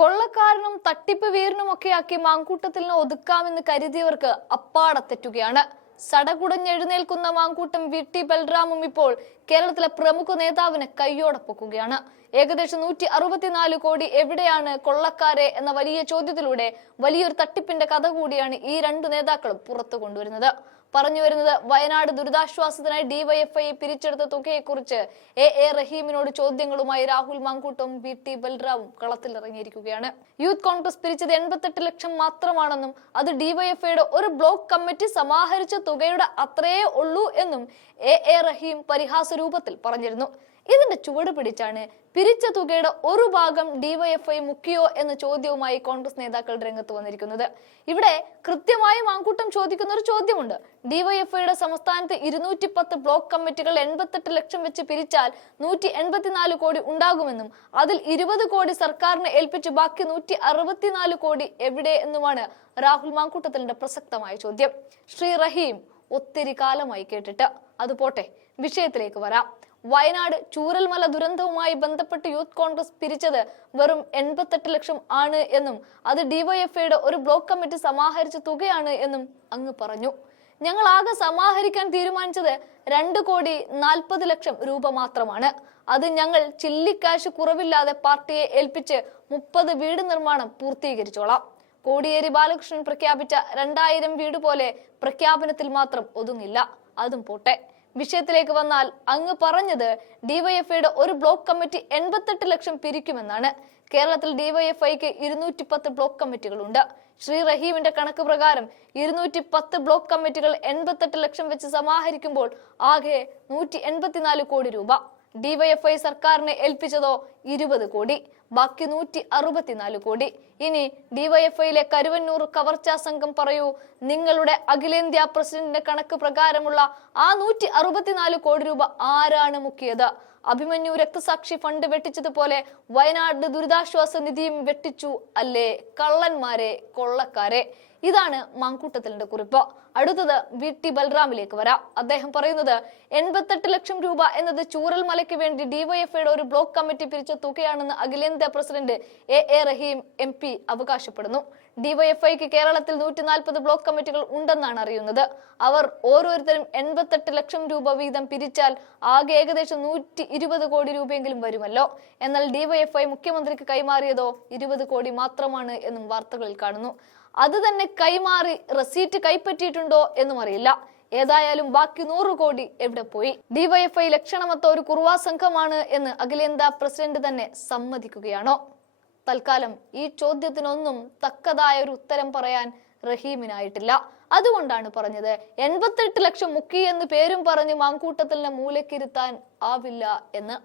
കൊള്ളക്കാരനും തട്ടിപ്പ് വീരനുമൊക്കെയാക്കി മാങ്കൂട്ടത്തിലിനെ ഒതുക്കാമെന്ന് കരുതിയവർക്ക് അപ്പാടത്തെറ്റുകയാണ് സടകുടഞ്ഞെഴുന്നേൽക്കുന്ന മാങ്കൂട്ടം വി ടി ബൽറാമും ഇപ്പോൾ കേരളത്തിലെ പ്രമുഖ നേതാവിന് കയ്യോടെ പൊക്കുകയാണ്. ഏകദേശം നൂറ്റി അറുപത്തിനാല് കോടി എവിടെയാണ് കൊള്ളക്കാരെ എന്ന വലിയ ചോദ്യത്തിലൂടെ വലിയൊരു തട്ടിപ്പിന്റെ കഥ കൂടിയാണ് ഈ രണ്ട് നേതാക്കളും പുറത്തു കൊണ്ടുവരുന്നത്. പറഞ്ഞു വരുന്നത് വയനാട് ദുരിതാശ്വാസത്തിനായി ഡിവൈഎഫ്ഐ പിരിച്ചെടുത്ത തുകയെക്കുറിച്ച് എ എ റഹീമിനോട് ചോദ്യങ്ങളുമായി രാഹുൽ മാങ്കൂട്ടും വി ടി ബൽറാവും കളത്തിലിറങ്ങിയിരിക്കുകയാണ്. യൂത്ത് കോൺഗ്രസ് പിരിച്ചത് എൺപത്തെട്ട് ലക്ഷം മാത്രമാണെന്നും അത് ഡിവൈഎഫ്ഐയുടെ ഒരു ബ്ലോക്ക് കമ്മിറ്റി സമാഹരിച്ച തുകയുടെ അത്രയേ ഉള്ളൂ എന്നും എ എ റഹീം പരിഹാസ രൂപത്തിൽ പറഞ്ഞിരുന്നു. ഇതിന്റെ ചുവട് പിടിച്ചാണ് പിരിച്ച തുകയുടെ ഒരു ഭാഗം ഡിവൈഎഫ്ഐ മുക്കിയോ എന്ന ചോദ്യവുമായി കോൺഗ്രസ് നേതാക്കൾ രംഗത്ത് വന്നിരിക്കുന്നത്. ഇവിടെ കൃത്യമായി മാങ്കൂട്ടം ചോദിക്കുന്ന ഒരു ചോദ്യമുണ്ട്. ഡിവൈഎഫ്ഐയുടെ സംസ്ഥാനത്ത് ഇരുന്നൂറ്റി പത്ത് ബ്ലോക്ക് കമ്മിറ്റികൾ എൺപത്തെട്ട് ലക്ഷം വെച്ച് പിരിച്ചാൽ നൂറ്റി എൺപത്തിനാല് കോടി ഉണ്ടാകുമെന്നും അതിൽ ഇരുപത് കോടി സർക്കാരിനെ ഏൽപ്പിച്ച് ബാക്കി നൂറ്റി അറുപത്തിനാല് കോടി എവിടെ എന്നുമാണ് രാഹുൽ മാങ്കൂട്ടത്തിലിന്റെ പ്രസക്തമായ ചോദ്യം. ശ്രീ റഹീം ഒത്തിരി കാലമായി കേട്ടിട്ട്. അത് പോട്ടെ. വിഷയത്തിലേക്ക് വരാം. വയനാട് ചൂരൽമല ദുരന്തവുമായി ബന്ധപ്പെട്ട് യൂത്ത് കോൺഗ്രസ് പിരിച്ചത് വെറും എൺപത്തെട്ട് ലക്ഷം ആണ് എന്നും അത് ഡിവൈഎഫ്ഐയുടെ ഒരു ബ്ലോക്ക് കമ്മിറ്റി സമാഹരിച്ച തുകയാണ് എന്നും അങ്ങ് പറഞ്ഞു. ഞങ്ങൾ ആകെ സമാഹരിക്കാൻ തീരുമാനിച്ചത് രണ്ട് കോടി നാൽപ്പത് ലക്ഷം രൂപ മാത്രമാണ്. അത് ഞങ്ങൾ ചില്ലിക്കാശ് കുറവില്ലാതെ പാർട്ടിയെ ഏൽപ്പിച്ച് മുപ്പത് വീട് നിർമ്മാണം പൂർത്തീകരിച്ചോളാം. കോടിയേരി ബാലകൃഷ്ണൻ പ്രഖ്യാപിച്ച രണ്ടായിരം വീട് പോലെ പ്രഖ്യാപനത്തിൽ മാത്രം ഒതുങ്ങില്ല. അതും പോട്ടെ. വിഷയത്തിലേക്ക് വന്നാൽ അങ്ങ് പറഞ്ഞത് ഡിവൈഎഫ്ഐയുടെ ഒരു ബ്ലോക്ക് കമ്മിറ്റി എൺപത്തെട്ട് ലക്ഷം പിരിക്കുമെന്നാണ്. കേരളത്തിൽ ഡിവൈഎഫ്ഐക്ക് ഇരുന്നൂറ്റി പത്ത് ബ്ലോക്ക് കമ്മിറ്റികളുണ്ട്. ശ്രീ റഹീമിന്റെ കണക്ക് പ്രകാരം ഇരുന്നൂറ്റി പത്ത് ബ്ലോക്ക് കമ്മിറ്റികൾ എൺപത്തെട്ട് ലക്ഷം വെച്ച് സമാഹരിക്കുമ്പോൾ ആകെ നൂറ്റി എൺപത്തിനാല് കോടി രൂപ. ഡിവൈഎഫ്ഐ സർക്കാരിനെ ഏൽപ്പിച്ചതോ ഇരുപത് കോടി. ബാക്കി നൂറ്റി അറുപത്തിനാല് കോടി. ഇനി ഡിവൈഎഫ്ഐയിലെ കരുവന്നൂർ കവർച്ചാ സംഘം പറയൂ നിങ്ങളുടെ അഖിലേന്ത്യാ പ്രസിഡന്റിന്റെ കണക്ക് പ്രകാരമുള്ള ആ നൂറ്റി അറുപത്തിനാല് കോടി രൂപ ആരാണ് മുക്കിയത്? അഭിമന്യു രക്തസാക്ഷി ഫണ്ട് വെട്ടിച്ചതുപോലെ വയനാട് ദുരിതാശ്വാസ നിധിയും വെട്ടിച്ചു അല്ലേ? കള്ളന്മാരെ കൊള്ളക്കാരെ. ഇതാണ് മാങ്കൂട്ടത്തിലിന്റെ കുറിപ്പ്. അടുത്തത് വി ടി ബൽറാമിലേക്ക് വരാം. അദ്ദേഹം പറയുന്നത് എൺപത്തെട്ട് ലക്ഷം രൂപ എന്നത് ചൂരൽമലയ്ക്ക് വേണ്ടി ഡിവൈഎഫ്ഐയുടെ ഒരു ബ്ലോക്ക് കമ്മിറ്റി പിരിച്ച തുകയാണെന്ന് അഖിലേന്ത്യാ president A A Rahim M P അവകാശപ്പെടുന്നു. ഡിവൈഎഫ്ഐക്ക് കേരളത്തിൽ നൂറ്റി നാൽപ്പത് ബ്ലോക്ക് കമ്മിറ്റികൾ ഉണ്ടെന്നാണ് അറിയുന്നത്. അവർ ഓരോരുത്തരും എൺപത്തെട്ട് ലക്ഷം രൂപ വീതം പിരിച്ചാൽ ആകെ ഏകദേശം നൂറ്റി ഇരുപത് കോടി രൂപയെങ്കിലും വരുമല്ലോ. എന്നാൽ ഡിവൈഎഫ്ഐ മുഖ്യമന്ത്രിക്ക് കൈമാറിയതോ ഇരുപത് കോടി മാത്രമാണ് എന്നും വാർത്തകളിൽ കാണുന്നു. അത് തന്നെ കൈമാറി റെസീറ്റ് കൈപ്പറ്റിയിട്ടുണ്ടോ എന്നും അറിയില്ല. ഏതായാലും ബാക്കി നൂറ് കോടി എവിടെ പോയി? ഡിവൈഎഫ്ഐ ലക്ഷണമൊത്ത ഒരു കുറുവാ സംഘമാണ് എന്ന് അഖിലേന്ത്യാ പ്രസിഡന്റ് തന്നെ സമ്മതിക്കുകയാണോ? തൽക്കാലം ഈ ചോദ്യത്തിനൊന്നും തക്കതായ ഒരു ഉത്തരം പറയാൻ റഹീമിനായിട്ടില്ല. അതുകൊണ്ടാണ് പറഞ്ഞത് എൺപത്തെട്ട് ലക്ഷം മുക്കി എന്ന് പേരും പറഞ്ഞ് മാങ്കൂട്ടത്തിലിനെ മൂലക്കിരുത്താൻ ആവില്ല എന്ന്.